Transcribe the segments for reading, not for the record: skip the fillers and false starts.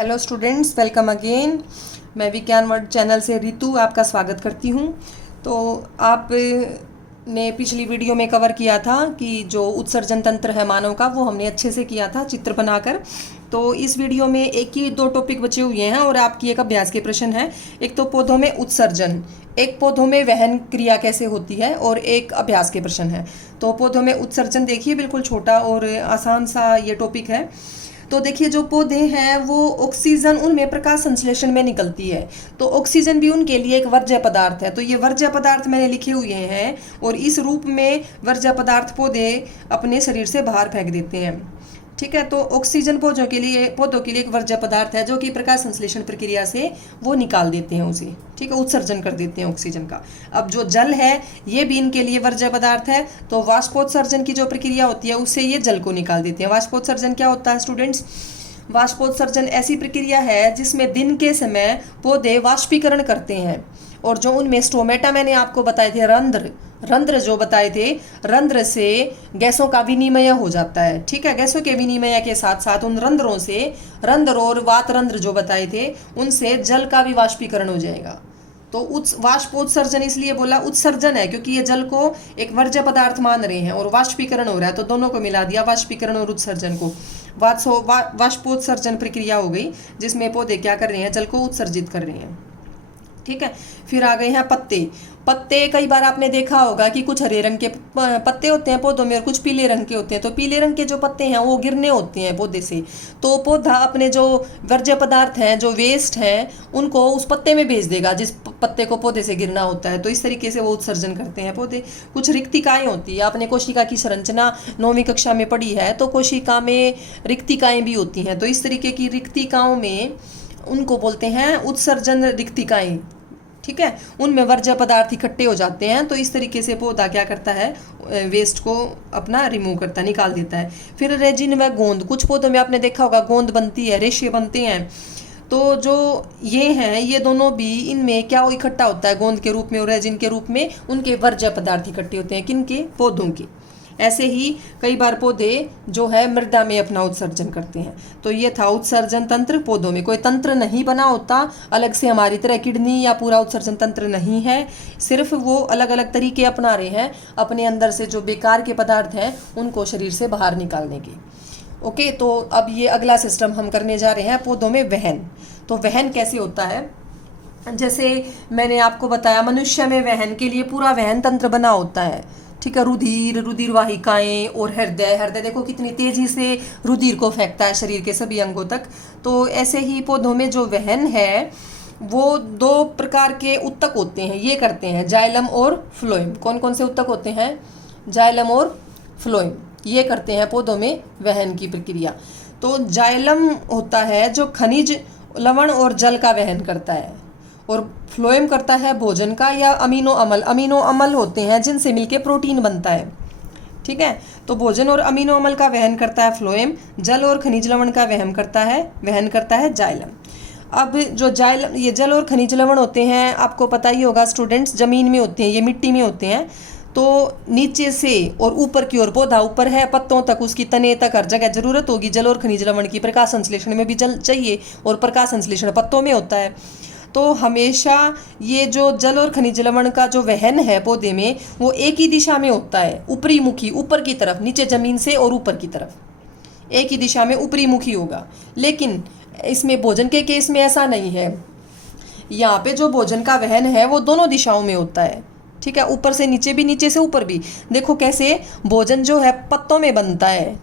Hello students, welcome again. मैं विज्ञान word channel से रितु आपका स्वागत करती हूँ। तो आप ने पिछली वीडियो में कवर किया था कि जो उत्सर्जन तंत्र है मानव का, वो हमने अच्छे से किया था चित्र बनाकर। तो इस वीडियो में एक ही दो टॉपिक बचे हुए हैं और आपकी एक अभ्यास के प्रश्न है। एक तो पौधों में उत्सर्जन, एक पौधों में वहन क्रिया कैसे होती है, और एक अभ्यास के प्रश्न है। तो पौधों में उत्सर्जन देखिए, बिल्कुल छोटा और आसान सा ये टॉपिक है। तो देखिए, जो पौधे हैं वो ऑक्सीजन उनमें प्रकाश संश्लेषण में निकलती है, तो ऑक्सीजन भी उनके लिए एक वर्ज्य पदार्थ है। तो ये वर्ज्य पदार्थ मैंने लिखे हुए हैं और इस रूप में वर्ज्य पदार्थ पौधे अपने शरीर से बाहर फेंक देते हैं। ठीक है, तो ऑक्सीजन पौधों के लिए एक वर्ज्य पदार्थ है जो कि प्रकाश संश्लेषण प्रक्रिया से वो निकाल देते हैं उसे। ठीक है, उत्सर्जन कर देते हैं ऑक्सीजन का। अब जो जल है ये भी इनके लिए वर्ज्य पदार्थ है, तो वाष्पोत्सर्जन की जो प्रक्रिया होती है उससे ये जल को निकाल देते हैं। वाष्पोत्सर्जन क्या होता है स्टूडेंट्स? वाष्पोत्सर्जन ऐसी प्रक्रिया है जिसमें दिन के समय पौधे वाष्पीकरण करते हैं, और जो उनमें स्टोमेटा मैंने आपको बताए थे, रंध्र जो बताए थे, रंध्र से गैसों का विनिमय हो जाता है। ठीक है, गैसों के विनिमय के साथ साथ उन रंध्रों से, रंध्र और वात रंध्र जो बताए थे, उनसे जल का भी वाष्पीकरण हो जाएगा। तो वाष्पोत्सर्जन इसलिए बोला उत्सर्जन है क्योंकि ये जल को एक वर्ज्य पदार्थ मान रहे हैं और वाष्पीकरण हो रहा है, तो दोनों को मिला दिया, वाष्पीकरण और उत्सर्जन को। वाष्पोत्सर्जन प्रक्रिया हो गई जिसमें पौधे क्या कर रहे हैं, जल को उत्सर्जित कर रहे हैं। ठीक है, फिर आ गए हैं पत्ते। कई बार आपने देखा होगा कि कुछ हरे रंग के पत्ते होते हैं पौधों में और कुछ पीले रंग के होते हैं। तो पीले रंग के जो पत्ते हैं वो गिरने होते हैं पौधे से, तो पौधा अपने जो वर्ज्य पदार्थ हैं, जो वेस्ट हैं, उनको उस पत्ते में भेज देगा जिस पत्ते को पौधे से गिरना होता है। तो इस तरीके से वो उत्सर्जन करते हैं पौधे। कुछ रिक्तिकाएं होती है, आपने कोशिका की संरचना 9वीं कक्षा में पढ़ी है, तो कोशिका में रिक्तिकाएं भी होती हैं। तो इस तरीके की रिक्तिकाओं में उनको बोलते हैं उत्सर्जन रिक्तिकाएं। ठीक है, उनमें वर्ज्य पदार्थ इकट्ठे हो जाते हैं, तो इस तरीके से पौधा क्या करता है, वेस्ट को अपना रिमूव करता है, निकाल देता है। फिर रेजिन व गोंद, कुछ पौधों में आपने देखा होगा गोंद बनती है, रेशे बनते हैं। तो जो ये हैं, ये दोनों भी, इनमें क्या इकट्ठा होता है, गोंद के रूप में और रेजिन के रूप में उनके वर्ज्य पदार्थ इकट्ठे होते हैं। किनके? पौधों के। ऐसे ही कई बार पौधे जो है मृदा में अपना उत्सर्जन करते हैं। तो ये था उत्सर्जन तंत्र पौधों में। कोई तंत्र नहीं बना होता अलग से, हमारी तरह किडनी या पूरा उत्सर्जन तंत्र नहीं है, सिर्फ वो अलग अलग तरीके अपना रहे हैं अपने अंदर से जो बेकार के पदार्थ हैं उनको शरीर से बाहर निकालने के। ओके, तो अब ये अगला सिस्टम हम करने जा रहे हैं, पौधों में वहन। तो वहन कैसे होता है? जैसे मैंने आपको बताया, मनुष्य में वहन के लिए पूरा वहन तंत्र बना होता है। ठीक है, रुधिर वाहिकाएं और हृदय देखो कितनी तेजी से रुधिर को फेंकता है शरीर के सभी अंगों तक। तो ऐसे ही पौधों में जो वहन है वो 2 प्रकार के उत्तक होते हैं, ये करते हैं, जाइलम और फ्लोएम। कौन कौन से उत्तक होते हैं? जाइलम और फ्लोएम, ये करते हैं पौधों में वहन की प्रक्रिया। तो जाइलम होता है जो खनिज, लवण और जल का वहन करता है, और फ्लोएम करता है भोजन का या अमीनो अम्ल होते हैं जिनसे मिलके प्रोटीन बनता है। ठीक है, तो भोजन और अमीनो अम्ल का वहन करता है फ्लोएम, जल और खनिज लवण का वहन करता है जाइलम। अब जो जाइलम, ये जल और खनिज लवण होते हैं, आपको पता ही होगा स्टूडेंट्स, जमीन में होते हैं, ये मिट्टी में होते हैं। तो नीचे से और ऊपर की ओर, पौधा ऊपर है, पत्तों तक, उसकी तने तक, हर जगह जरूरत होगी जल और खनिज लवण की। प्रकाश संश्लेषण में भी जल चाहिए और प्रकाश संश्लेषण पत्तों में होता है। तो हमेशा ये जो जल और खनिज लवण का जो वहन है पौधे में, वो एक ही दिशा में होता है, ऊपरी मुखी, ऊपर की तरफ, नीचे जमीन से और ऊपर की तरफ एक ही दिशा में ऊपरी मुखी होगा। लेकिन इसमें भोजन के केस में ऐसा नहीं है। यहाँ पे जो भोजन का वहन है वो दोनों दिशाओं में होता है। ठीक है, ऊपर से नीचे भी, नीचे से ऊपर भी। देखो कैसे भोजन जो है पत्तों में बनता है,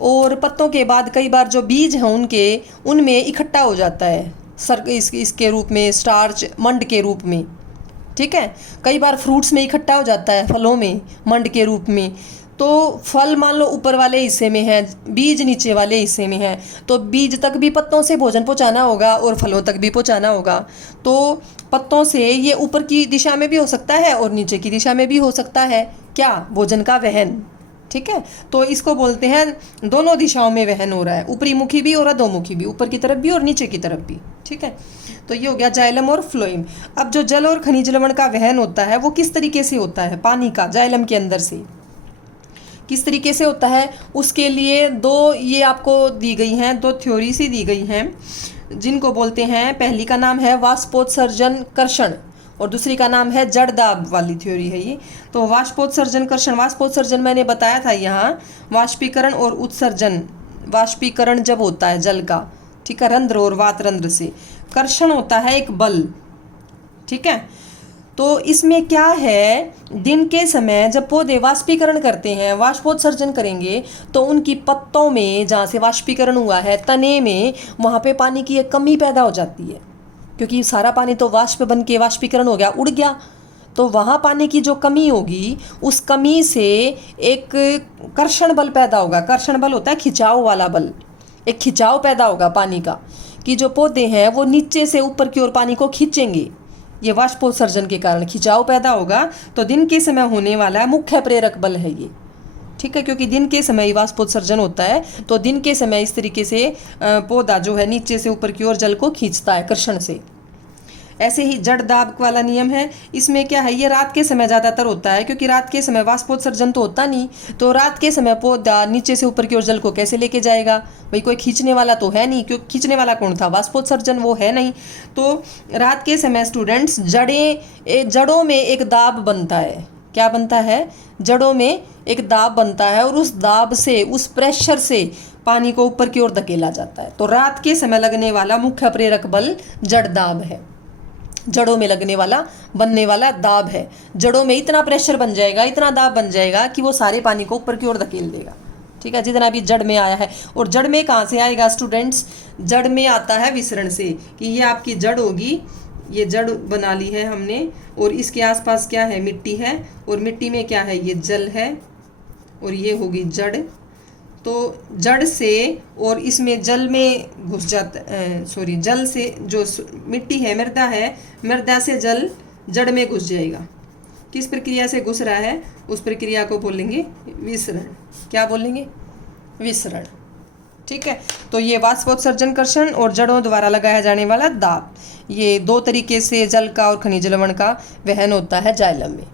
और पत्तों के बाद कई बार जो बीज हैं उनमें इकट्ठा हो जाता है इसके रूप में, स्टार्च, मंड के रूप में। ठीक है, कई बार फ्रूट्स में इकट्ठा हो जाता है, फलों में, मंड के रूप में। तो फल मान लो ऊपर वाले हिस्से में है, बीज नीचे वाले हिस्से में है, तो बीज तक भी पत्तों से भोजन पहुंचाना होगा और फलों तक भी पहुंचाना होगा। तो पत्तों से ये ऊपर की दिशा में भी हो सकता है और नीचे की दिशा में भी हो सकता है, क्या? भोजन का वहन। ठीक है, तो इसको बोलते हैं दोनों दिशाओं में वहन हो रहा है, ऊपरी मुखी भी और अधोमुखी भी, ऊपर की तरफ भी और नीचे की तरफ भी। ठीक है, तो ये हो गया जाइलम और फ्लोएम। अब जो जल और खनिज लवण का वहन होता है वो किस तरीके से होता है? पानी का, जाइलम के अंदर से किस तरीके से होता है, उसके लिए 2 ये आपको दी गई हैं, 2 थ्योरी सी दी गई हैं। जिनको बोलते हैं, पहली का नाम है वाष्पोत्सर्जन कर्षण और दूसरी का नाम है जड़ दाब वाली थ्योरी है ये। तो वाष्पोत्सर्जन कर्षण, वाष्पोत्सर्जन मैंने बताया था यहाँ, वाष्पीकरण और उत्सर्जन। वाष्पीकरण जब होता है जल का, ठीक है, रंध्र और वातरंध्र से। कर्षण होता है एक बल, ठीक है। तो इसमें क्या है, दिन के समय जब पौधे वाष्पीकरण करते हैं, वाष्पोत्सर्जन करेंगे, तो उनकी पत्तों में जहाँ से वाष्पीकरण हुआ है, तने में, वहाँ पे पानी की एक कमी पैदा हो जाती है, क्योंकि सारा पानी तो वाष्प बन के वाष्पीकरण हो गया, उड़ गया। तो वहाँ पानी की जो कमी होगी, उस कमी से एक कर्षण बल पैदा होगा। कर्षण बल होता है खिंचाव वाला बल, एक खिंचाव पैदा होगा पानी का, कि जो पौधे हैं वो नीचे से ऊपर की ओर पानी को खींचेंगे। ये वाष्पोत्सर्जन के कारण खिंचाव पैदा होगा। तो दिन के समय होने वाला मुख्य प्रेरक बल है ये, ठीक है, क्योंकि दिन के समय ही वाष्पोत्सर्जन होता है। तो दिन के समय इस तरीके से पौधा जो है नीचे से ऊपर की ओर जल को खींचता है कर्षण से। ऐसे ही जड़ दाब वाला नियम है, इसमें क्या है, ये रात के समय ज़्यादातर होता है, क्योंकि रात के समय वाष्पोत्सर्जन तो होता नहीं। तो रात के समय पौधा नीचे से ऊपर की ओर जल को कैसे लेके जाएगा, भाई कोई खींचने वाला तो है नहीं, क्योंकि खींचने वाला कौन था, वाष्पोत्सर्जन, वो है नहीं। तो रात के समय स्टूडेंट्स जड़ों में एक दाब बनता है। क्या बनता है, जड़ों में एक दाब बनता है, और उस दाब से, उस प्रेशर से पानी को ऊपर की ओर धकेला जाता है। तो रात के समय लगने वाला मुख्य प्रेरक बल जड़ दाब है, जड़ों में लगने वाला, बनने वाला दाब है। जड़ों में इतना प्रेशर बन जाएगा, इतना दाब बन जाएगा कि वो सारे पानी को ऊपर की ओर धकेल देगा, ठीक है, जितना भी जड़ में आया है। और जड़ में कहाँ से आएगा स्टूडेंट्स, जड़ में आता है विसरण से, कि ये आपकी जड़ होगी, ये जड़ बना ली है हमने, और इसके आसपास क्या है, मिट्टी है, और मिट्टी में क्या है, ये जल है, और ये होगी जड़। तो जड़ से, और इसमें जल में घुस जाता, सॉरी, जल से जो मिट्टी है, मृदा है, मृदा से जल जड़ में घुस जाएगा। किस प्रक्रिया से घुस रहा है, उस प्रक्रिया को बोलेंगे विसरण। क्या बोलेंगे, विसरण, ठीक है। तो ये वाष्पोत्सर्जन कर्षण और जड़ों द्वारा लगाया जाने वाला दाब, ये दो तरीके से जल का और खनिज लवण का वहन होता है जाइलम में।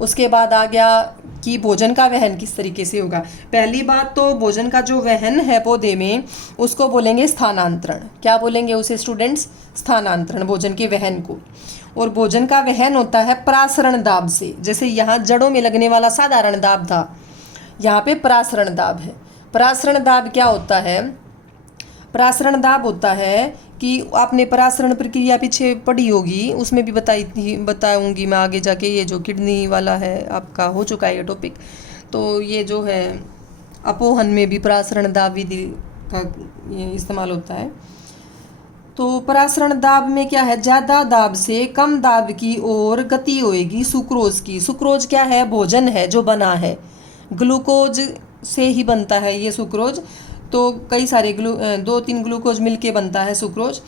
उसके बाद आ गया कि भोजन का वहन किस तरीके से होगा। पहली बात तो भोजन का जो वहन है पौधे में, उसको बोलेंगे स्थानांतरण। क्या बोलेंगे उसे स्टूडेंट्स, स्थानांतरण, भोजन के वहन को। और भोजन का वहन होता है प्रासरण दाब से। जैसे यहाँ जड़ों में लगने वाला साधारण दाब था, यहाँ पे प्रासरण दाब है। प्रासरण दाब क्या होता है, प्रासरण दाब होता है कि आपने परासरण प्रक्रिया पीछे पढ़ी होगी, उसमें भी बताऊंगी मैं आगे जाके। ये जो किडनी वाला है आपका हो चुका है ये टॉपिक। तो ये जो है अपोहन में भी परासरण दाब विधि का ये इस्तेमाल होता है। तो परासरण दाब में क्या है, ज़्यादा दाब से कम दाब की ओर गति होएगी सुक्रोज की। सुक्रोज क्या है, भोजन है जो बना है, ग्लूकोज से ही बनता है ये सुक्रोज। तो कई सारे 2-3 ग्लूकोज मिलके बनता है सुक्रोज।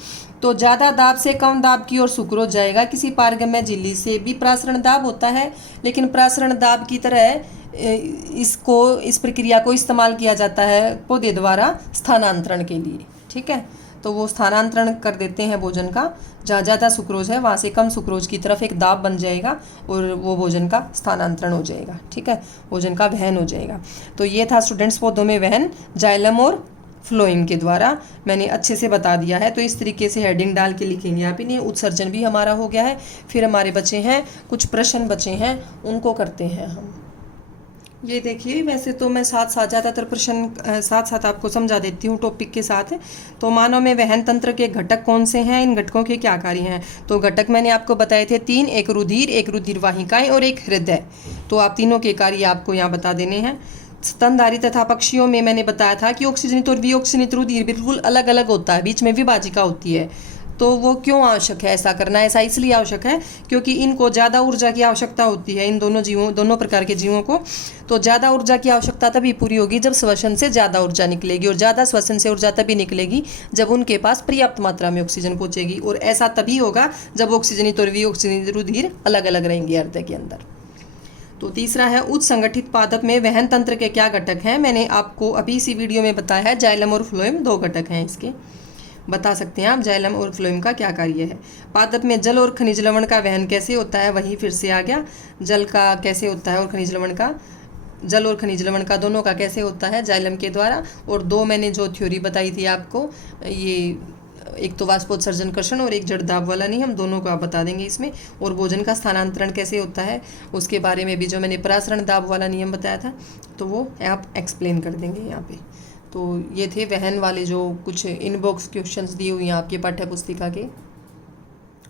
तो ज़्यादा दाब से कम दाब की ओर सुक्रोज जाएगा। किसी पारगम्य झिल्ली से भी प्रासरण दाब होता है, लेकिन प्रासरण दाब की तरह इस प्रक्रिया को इस्तेमाल किया जाता है पौधे द्वारा स्थानांतरण के लिए, ठीक है। तो वो स्थानांतरण कर देते हैं भोजन का, जहाँ ज़्यादा सुक्रोज है वहाँ से कम सुक्रोज की तरफ एक दाब बन जाएगा और वो भोजन का स्थानांतरण हो जाएगा, ठीक है, भोजन का वहन हो जाएगा। तो ये था स्टूडेंट्स पौधों में वहन जाइलम और फ्लोएम के द्वारा, मैंने अच्छे से बता दिया है। तो इस तरीके से हेडिंग डाल के लिखेंगे आप इन्हें। उत्सर्जन भी हमारा हो गया है। फिर हमारे बचे हैं कुछ प्रश्न बचे हैं, उनको करते हैं हम। ये देखिए, वैसे तो मैं ज़्यादातर प्रश्न साथ साथ आपको समझा देती हूँ टॉपिक के साथ। तो मानव में वहन तंत्र के घटक कौन से हैं, इन घटकों के क्या कार्य हैं। तो घटक मैंने आपको बताए थे 3, एक रुधिर वाहिकाएं और एक हृदय। तो आप तीनों के कार्य आपको यहाँ बता देने हैं। स्तनधारी तथा पक्षियों में मैंने बताया था कि ऑक्सीजनित और विऑक्सीजनित रुधिर बिल्कुल अलग अलग होता है, बीच में विभाजिका होती है। तो वो क्यों आवश्यक है ऐसा करना, ऐसा इसलिए आवश्यक है क्योंकि इनको ज़्यादा ऊर्जा की आवश्यकता होती है, इन दोनों प्रकार के जीवों को। तो ज़्यादा ऊर्जा की आवश्यकता तभी पूरी होगी जब श्वसन से ज़्यादा ऊर्जा निकलेगी, और ज़्यादा श्वसन से ऊर्जा तभी निकलेगी जब उनके पास पर्याप्त मात्रा में ऑक्सीजन पहुँचेगी। और ऐसा तभी होगा जब ऑक्सीजनित और विऑक्सीजनित रुधिर अलग अलग रहेंगे हृदय के अंदर। तो तीसरा है उच्च संगठित पादप में वहन तंत्र के क्या घटक हैं। मैंने आपको अभी इसी वीडियो में बताया है, जाइलम और फ्लोएम 2 घटक हैं इसके। बता सकते हैं आप जाइलम और फ्लोएम का क्या कार्य है। पादप में जल और खनिज लवण का वहन कैसे होता है, वही फिर से आ गया। जल का कैसे होता है और खनिज लवण का, जल और खनिज लवण का दोनों का कैसे होता है, जाइलम के द्वारा। और 2 मैंने जो थ्योरी बताई थी आपको, ये एक तो वाष्पोत्सर्जन कर्षण और एक जड़ दाब वाला नियम, दोनों को आप बता देंगे इसमें। और भोजन का स्थानांतरण कैसे होता है उसके बारे में भी जो मैंने परासरण दाब वाला नियम बताया था तो वो आप एक्सप्लेन कर देंगे यहाँ पे। तो ये थे वहन वाले जो कुछ इनबॉक्स क्वेश्चंस दिए हुए हैं आपके पाठ्य पुस्तिका के।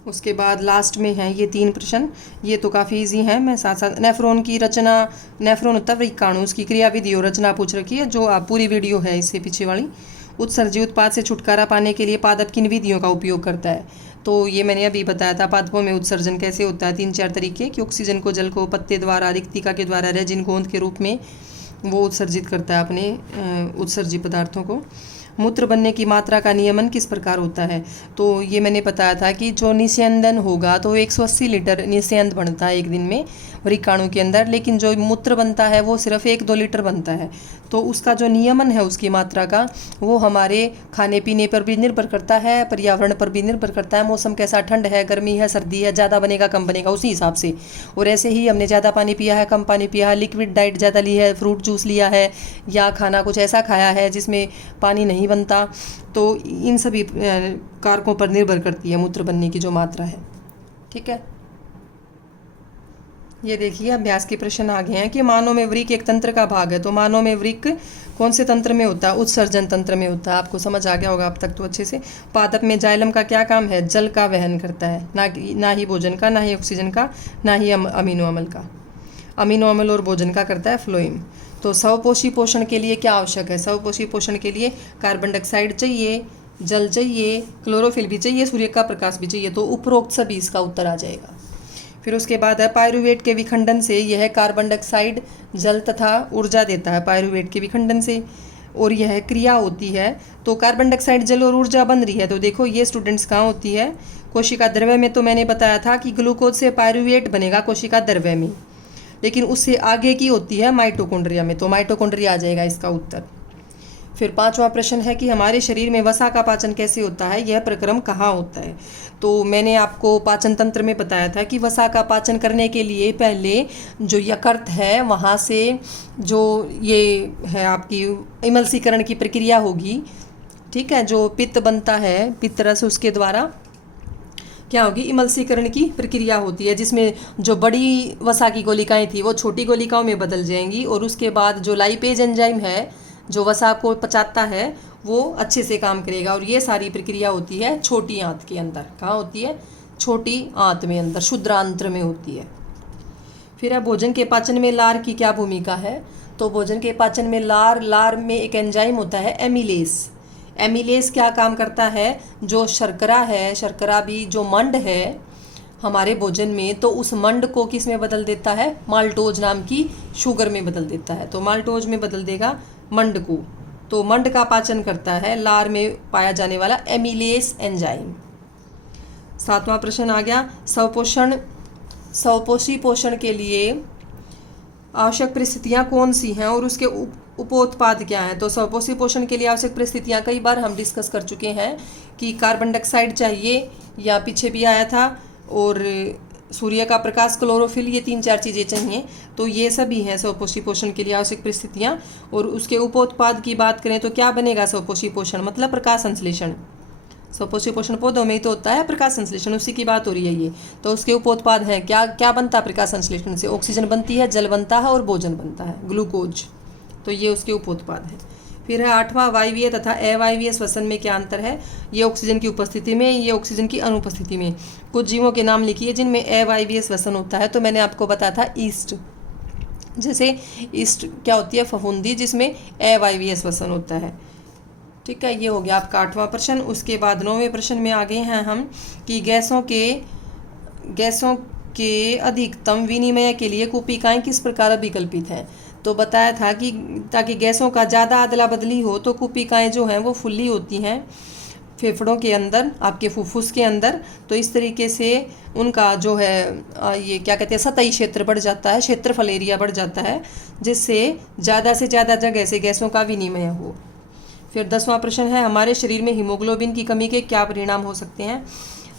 उसके बाद लास्ट में हैं ये 3 प्रश्न, ये तो काफ़ी इजी हैं। मैं साथ साथ नेफ्रॉन की रचना, नेफ्रॉन होता है वृक्काणु, उसकी क्रियाविधि और रचना पूछ रखी है, जो आप पूरी वीडियो है इससे पीछे वाली। उत्सर्जी उत्पाद से छुटकारा पाने के लिए पादप किन विधियों का उपयोग करता है, तो ये मैंने अभी बताया था। पादपों में उत्सर्जन कैसे होता है, 3-4 तरीके कि ऑक्सीजन को जल को पत्ते द्वारा, रिक्तिका के द्वारा, रेजिन गोंद के रूप में वो उत्सर्जित करता है अपने उत्सर्जी पदार्थों को। मूत्र बनने की मात्रा का नियमन किस प्रकार होता है, तो ये मैंने बताया था कि जो निस्यंदन होगा तो 180 लीटर निस्यंद बनता है एक दिन में वृक्काणु के अंदर, लेकिन जो मूत्र बनता है वो सिर्फ 1-2 लीटर बनता है। तो उसका जो नियमन है उसकी मात्रा का, वो हमारे खाने पीने पर भी निर्भर करता है, पर्यावरण पर भी निर्भर करता है, मौसम कैसा, ठंड है, गर्मी है, सर्दी है, ज़्यादा बनेगा कम बनेगा उसी हिसाब से। और ऐसे ही हमने ज़्यादा पानी पिया है, कम पानी पिया है, लिक्विड डाइट ज़्यादा ली है, फ्रूट जूस लिया है, या खाना कुछ ऐसा खाया है जिसमें पानी नहीं बनता, तो इन सभी कारकों पर निर्भर करती है मूत्र बनने की जो मात्रा है। ठीक है, ये देखिए अभ्यास के प्रश्न आ गए हैं कि मानव में वृक्क एक तंत्र का भाग है, तो मानव में वृक्क कौन से तंत्र में होता है, उत्सर्जन तंत्र में होता है। आपको समझ आ गया होगा अब तक तो अच्छे से। पादप में जाइलम का क्या काम है, जल का वहन करता है, ना ही भोजन का, ना ही ऑक्सीजन का, ना ही अमीनो अम्ल का। अमीनो अम्ल और भोजन का करता है फ्लोएम। तो स्वपोषी पोषण के लिए क्या आवश्यक है, स्वपोषी पोषण के लिए कार्बन डाइऑक्साइड चाहिए, जल चाहिए, क्लोरोफिल भी चाहिए, सूर्य का प्रकाश भी चाहिए। तो उपरोक्त सभी इसका उत्तर आ जाएगा। फिर उसके बाद है पायरुवेट के विखंडन से यह कार्बन डाइऑक्साइड, जल तथा ऊर्जा देता है। पायरुवेट के विखंडन से और यह क्रिया होती है, तो कार्बन डाइऑक्साइड, जल और ऊर्जा बन रही है। तो देखो ये स्टूडेंट्स कहाँ होती है, कोशिका द्रव्य में। तो मैंने बताया था कि ग्लूकोज से पायरुवेट बनेगा कोशिका द्रव्य में, लेकिन उससे आगे की होती है माइटोकॉन्ड्रिया में, तो माइटोकॉन्ड्रिया आ जाएगा इसका उत्तर। फिर 5वां प्रश्न है कि हमारे शरीर में वसा का पाचन कैसे होता है, यह प्रक्रम कहाँ होता है। तो मैंने आपको पाचन तंत्र में बताया था कि वसा का पाचन करने के लिए पहले जो यकृत है वहाँ से जो ये है आपकी इमल्सीकरण की प्रक्रिया होगी। ठीक है, जो पित्त बनता है, पित्त रस, उसके द्वारा क्या होगी, इमल्सीकरण की प्रक्रिया होती है, जिसमें जो बड़ी वसा की गोलिकाएं थी वो छोटी गोलिकाओं में बदल जाएंगी। और उसके बाद जो लाइपेज एंजाइम है जो वसा को पचाता है वो अच्छे से काम करेगा। और ये सारी प्रक्रिया होती है छोटी आंत के अंदर। कहाँ होती है, छोटी आंत में अंदर, क्षुद्रांत्र में होती है। फिर है भोजन के पाचन में लार की क्या भूमिका है, तो भोजन के पाचन में लार में एक एंजाइम होता है एमिलेस। एमिलेस क्या काम करता है, जो शर्करा है, शर्करा भी जो मंड है हमारे भोजन में, तो उस मंड को किस में बदल देता है, माल्टोज नाम की शुगर में बदल देता है। तो माल्टोज में बदल देगा मंड को। तो मंड का पाचन करता है लार में पाया जाने वाला एमिलेस एंजाइम। 7वां प्रश्न आ गया, स्वपोषी पोषण के लिए आवश्यक परिस्थितियां कौन सी हैं और उसके उपोत्पाद क्या हैं। तो स्वपोषी पोषण के लिए आवश्यक परिस्थितियां कई बार हम डिस्कस कर चुके हैं कि कार्बन डाइऑक्साइड चाहिए, या पीछे भी आया था, और सूर्य का प्रकाश, क्लोरोफिल, ये 3-4 चीज़ें चाहिए। तो ये सभी हैं स्वपोषी पोषण के लिए आवश्यक परिस्थितियां। और उसके उपोत्पाद की बात करें तो क्या बनेगा स्वपोषी पोषण, मतलब प्रकाश संश्लेषण। स्वपोषी पोषण पौधों में ही तो होता है प्रकाश संश्लेषण, उसी की बात हो रही है ये। तो उसके उपोत्पाद हैं, क्या क्या बनता है प्रकाश संश्लेषण से, ऑक्सीजन बनती है, जल बनता है और भोजन बनता है, ग्लूकोज। तो ये उसके उपोत्पाद हैं। फिर है 8वां, वायवीय तथा अवायवीय श्वसन में क्या अंतर है। ये ऑक्सीजन की उपस्थिति में, ये ऑक्सीजन की अनुपस्थिति में। कुछ जीवों के नाम लिखिए जिनमें अवायवीय श्वसन होता है। तो मैंने आपको बताया था ईस्ट, जैसे ईस्ट क्या होती है, फफूंदी, जिसमें अवायवीय श्वसन होता है। ठीक है, ये हो गया आपका 8वां प्रश्न। उसके बाद 9वें प्रश्न में आ गए हैं हम कि गैसों के अधिकतम विनिमय के लिए कूपिकाएं किस प्रकार विकल्पित हैं। तो बताया था कि ताकि गैसों का ज़्यादा अदला बदली हो तो कूपिकाएं जो हैं वो फुल्ली होती हैं फेफड़ों के अंदर, आपके फुफ्फुस के अंदर। तो इस तरीके से उनका जो है ये क्या कहते हैं, सतही क्षेत्र बढ़ जाता है, क्षेत्रफल एरिया बढ़ जाता है, जिससे ज़्यादा से ज़्यादा जगह से गैसों का विनिमय हो। फिर 10वां प्रश्न है, हमारे शरीर में हीमोग्लोबिन की कमी के क्या परिणाम हो सकते हैं।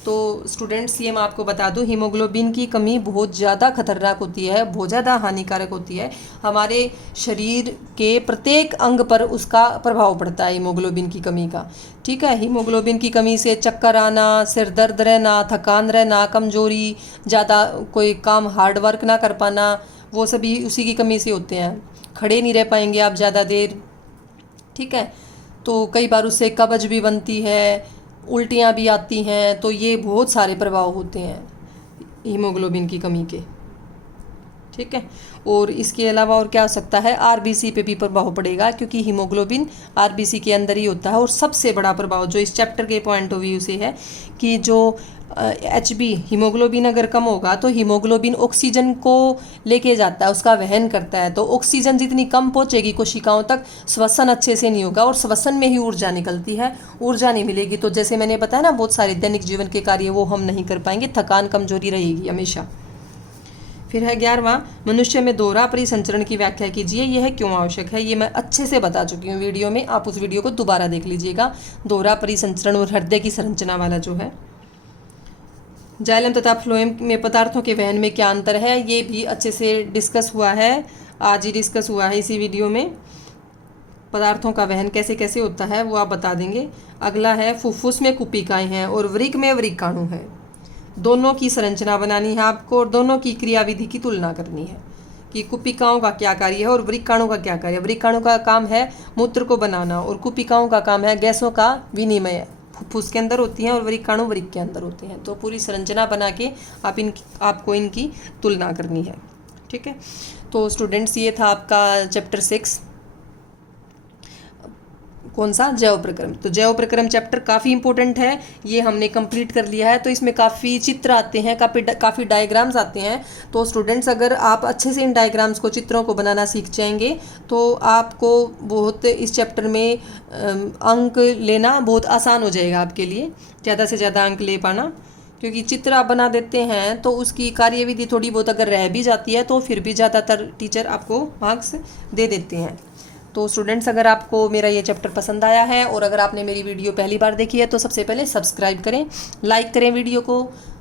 तो स्टूडेंट्स ये मैं आपको बता दूं, हीमोग्लोबिन की कमी बहुत ज़्यादा खतरनाक होती है, बहुत ज़्यादा हानिकारक होती है। हमारे शरीर के प्रत्येक अंग पर उसका प्रभाव पड़ता है हीमोग्लोबिन की कमी का। ठीक है, हीमोग्लोबिन की कमी से चक्कर आना, सिर दर्द रहना, थकान रहना, कमजोरी, ज़्यादा कोई काम हार्ड वर्क ना कर पाना, वो सभी उसी की कमी से होते हैं। खड़े नहीं रह पाएंगे आप ज़्यादा देर। ठीक है, तो कई बार उससे कब्ज भी बनती है, उल्टियाँ भी आती हैं। तो ये बहुत सारे प्रभाव होते हैं हीमोग्लोबिन की कमी के। ठीक है, और इसके अलावा और क्या हो सकता है, आरबीसी पे भी प्रभाव पड़ेगा, क्योंकि हीमोग्लोबिन आरबीसी के अंदर ही होता है। और सबसे बड़ा प्रभाव जो इस चैप्टर के पॉइंट ऑफ व्यू से है कि जो एचबी हीमोग्लोबिन अगर कम होगा तो हीमोग्लोबिन ऑक्सीजन को लेके जाता है, उसका वहन करता है। तो ऑक्सीजन जितनी कम पहुंचेगी कोशिकाओं तक, श्वसन अच्छे से नहीं होगा, और श्वसन में ही ऊर्जा निकलती है। ऊर्जा नहीं मिलेगी तो जैसे मैंने बताया ना, बहुत सारे दैनिक जीवन के कार्य वो हम नहीं कर पाएंगे, थकान कमजोरी रहेगी हमेशा। फिर है 11वां, मनुष्य में दोहरा परिसंचरण की व्याख्या कीजिए, यह क्यों आवश्यक है। ये मैं अच्छे से बता चुकी हूँ वीडियो में, आप उस वीडियो को दोबारा देख लीजिएगा। दोहरा परिसंचरण और हृदय की संरचना वाला जो है। जाइलम तथा फ्लोएम में पदार्थों के वहन में क्या अंतर है, ये भी अच्छे से डिस्कस हुआ है, आज ही डिस्कस हुआ है इसी वीडियो में। पदार्थों का वहन कैसे कैसे होता है वो आप बता देंगे। अगला है, फुफ्फुस में कुपिकाएँ हैं और वृक्क में वृक्काणु है। दोनों की संरचना बनानी है आपको और दोनों की क्रियाविधि की तुलना करनी है कि कुपिकाओं का क्या कार्य है और वृक्काणु का क्या कार्य है। वृक्काणु का काम है मूत्र को बनाना और कुपिकाओं का काम है गैसों का विनिमय। फुफ्फुस के अंदर होती हैं और वृक्काणु वृक्क के अंदर होते हैं। तो पूरी संरचना बना के आपको इनकी तुलना करनी है। ठीक है, तो स्टूडेंट्स ये था आपका चैप्टर 6, कौन सा, जैव प्रक्रम। तो जैव प्रक्रम चैप्टर काफ़ी इंपॉर्टेंट है, ये हमने कंप्लीट कर लिया है। तो इसमें काफ़ी चित्र आते हैं, काफ़ी डायग्राम्स आते हैं। तो स्टूडेंट्स अगर आप अच्छे से इन डायग्राम्स को, चित्रों को बनाना सीख जाएंगे तो आपको बहुत इस चैप्टर में अंक लेना बहुत आसान हो जाएगा आपके लिए, ज़्यादा से ज़्यादा अंक ले पाना। क्योंकि चित्र आप बना देते हैं तो उसकी कार्यविधि थोड़ी बहुत अगर रह भी जाती है तो फिर भी ज़्यादातर टीचर आपको मार्क्स दे देते हैं। तो स्टूडेंट्स अगर आपको मेरा ये चैप्टर पसंद आया है और अगर आपने मेरी वीडियो पहली बार देखी है तो सबसे पहले सब्सक्राइब करें, लाइक करें, वीडियो को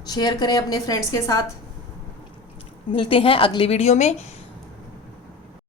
शेयर करें अपने फ्रेंड्स के साथ। मिलते हैं अगली वीडियो में।